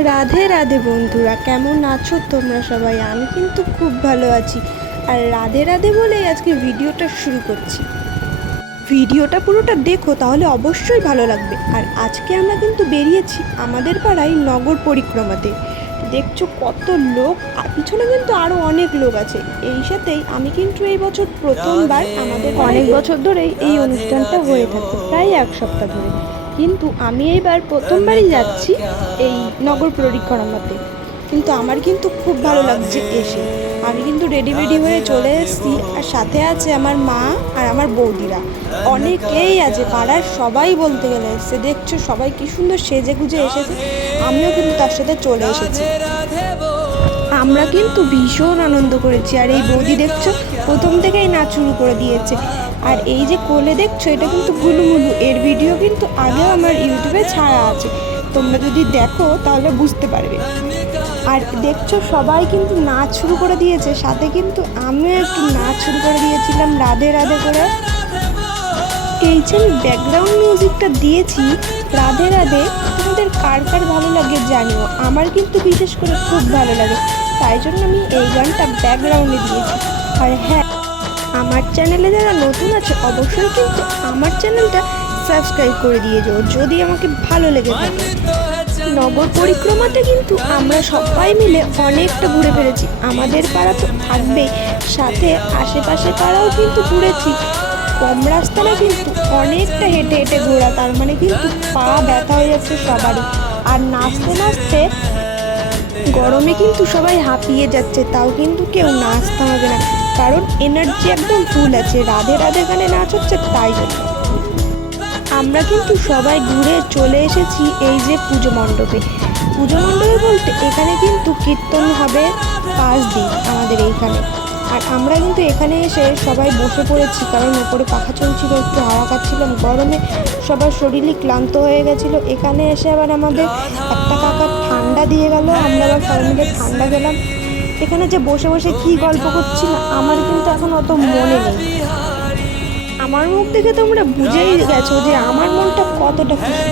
রাধে রাধে বন্ধুরা, কেমন আছো তোমরা সবাই? আমি কিন্তু খুব ভালো আছি। আর রাধে রাধে বলেই আজকে ভিডিওটা শুরু করছি। ভিডিওটা পুরোটা দেখো, তাহলে অবশ্যই ভালো লাগবে। আর আজকে আমরা কিন্তু বেরিয়েছি আমাদের পাড়ায় নগর পরিক্রমাতে। দেখছো কত লোক, আর পিছনে কিন্তু আরও অনেক লোক আছে। এই সাথেই আমি কিন্তু এই বছর প্রথমবার, আমাদের অনেক বছর ধরেই এই অনুষ্ঠানটা হয়ে থাকে, প্রায় এক সপ্তাহ ধরে, কিন্তু আমি এইবার প্রথমবারই যাচ্ছি এই নগর পরিক্রমাতে। কিন্তু আমার কিন্তু খুব ভালো লাগছে এসে। আমি কিন্তু রেডি হয়ে চলে এসেছি, আর সাথে আছে আমার মা আর আমার বৌদিরা। অনেকেই আছে, পাড়ার সবাই বলতে গেলে এসছে। দেখছো সবাই কি সুন্দর সেজে গুজে এসেছে, আমিও কিন্তু তার সাথে চলে এসেছি। আমরা কিন্তু ভীষণ আনন্দ করেছি। আর এই বৌদি দেখছো প্রথম থেকেই নাচ শুরু করে দিয়েছে। আর এই যে কোলে দেখছো, এটা কিন্তু গুলুমুলু, এর ভিডিও কিন্তু আগেও আমার ইউটিউবে ছাড়া আছে, তোমরা যদি দেখো তাহলে বুঝতে পারবে। আর দেখছো সবাই কিন্তু নাচ শুরু করে দিয়েছে, সাথে কিন্তু আমিও একটু নাচ শুরু করে দিয়েছিলাম রাধে রাধে করে। এই যে আমি ব্যাকগ্রাউন্ড মিউজিকটা দিয়েছি রাধে রাধে, তোমাদের কার কার ভালো লাগে জানিও। আমার কিন্তু বিশেষ করে খুব ভালো লাগে, তাই জন্য আমি এই গানটা ব্যাকগ্রাউন্ডে দিয়েছি। আর হ্যাঁ, আমার চ্যানেলে যারা নতুন আছে অবশ্যই কিন্তু আমার চ্যানেলটা সাবস্ক্রাইব করে দিয়ে যাও যদি আমাকে ভালো লেগে থাকে। নগর পরিক্রমাতে কিন্তু আমরা সবাই মিলে অনেকটা ঘুরে ফেলেছি। আমাদের পাড়া তো থাকবেই, সাথে আশেপাশে পাড়াও কিন্তু ঘুরেছি। কম রাস্তা না, কিন্তু অনেকটা হেঁটে হেঁটে ঘোরা, তার মানে কিন্তু পা ব্যথা হয়ে যাচ্ছে সবারই। আর নাচতে নাচতে গরমে কিন্তু সবাই হাঁপিয়ে যাচ্ছে, তাও কিন্তু কেউ নাচ থামাবে না, কারণ এনার্জি একদম ফুল আছে। রাধে রাধে গানে নাচ হচ্ছে, তাই জন্য আমরা কিন্তু সবাই ঘুরে চলে এসেছি এই যে পুজো মণ্ডপে। পুজো মণ্ডপে বলতে এখানে কিন্তু কীর্তন হবে 5 দিন আমাদের এইখানে। আর আমরা কিন্তু এখানে এসে সবাই বসে পড়েছি, কারণ ওপরে পাখা চলছিল, একটু হাওয়া খাচ্ছিলাম। গরমে সবার শরীরই ক্লান্ত হয়ে গেছিলো। এখানে এসে আবার আমাদের একটা কাকা ঠান্ডা দিয়ে গেল, আমরা আবার সবাই মিলে ঠান্ডা গেলাম। এখানে যে বসে বসে কী গল্প করছি না, আমার কিন্তু এখন অত মনে নেই। আমার মুখ দেখে তোমরা বুঝেই গেছো যে আমার মনটা কতটা খুশি।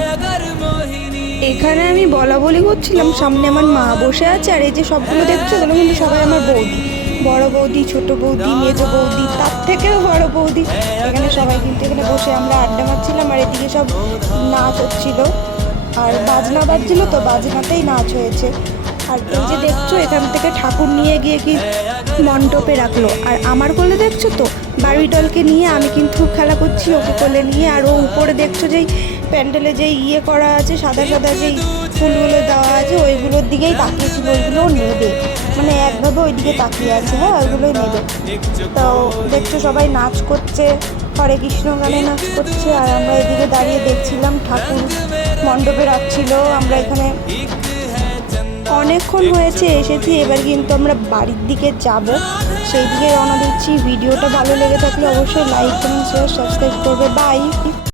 এখানে আমি বলা বলি করছিলাম, সামনে আমার মা বসে আছে। আর এই যে সবগুলো দেখছো, এগুলো কিন্তু সবাই আমার বৌদি, বড় বৌদি, ছোট বৌদি, মেজো বৌদি, তার থেকেও বড় বৌদি। এখানে সবাই কিন্তু এখানে বসে আমরা আড্ডা মারছিলাম। আর এদিকে সব নাচ হচ্ছিল, আর বাজনা বাজছিল, তো বাজনাতেই নাচ হয়েছে। আর এই যে দেখছো, এখান থেকে ঠাকুর নিয়ে গিয়ে কি মণ্ডপে রাখলো। আর আমার কোলে দেখছো তো বারবি ডলকে নিয়ে আমি কিন্তু খেলা করছি ওকে কোলে নিয়ে। আর ও উপরে দেখছো যেই প্যান্ডেলে যেই ইয়ে করা আছে, সাদা সাদা যেই ফুলগুলো দেওয়া আছে, ওইগুলোর দিকেই তাকিয়েছিল, ওইগুলোও নেবে, মানে একভাবে ওই দিকে তাকিয়ে আছে। হ্যাঁ, ওইগুলোই নেবে। তো দেখছো সবাই নাচ করছে, হরে কৃষ্ণ গানে নাচ করছে। আর আমরা এদিকে দাঁড়িয়ে দেখছিলাম ঠাকুর মণ্ডপে রাখছিল। আমরা এখানে অনেকক্ষণ হয়েছে এসেছি, এবার কিন্তু আমরা বাড়ির দিকে যাব, সেই দিকে রওনা দিচ্ছি। ভিডিওটা ভালো লেগে থাকলে অবশ্যই লাইক, কমেন্ট, শেয়ার, সাবস্ক্রাইব করবে। বাই।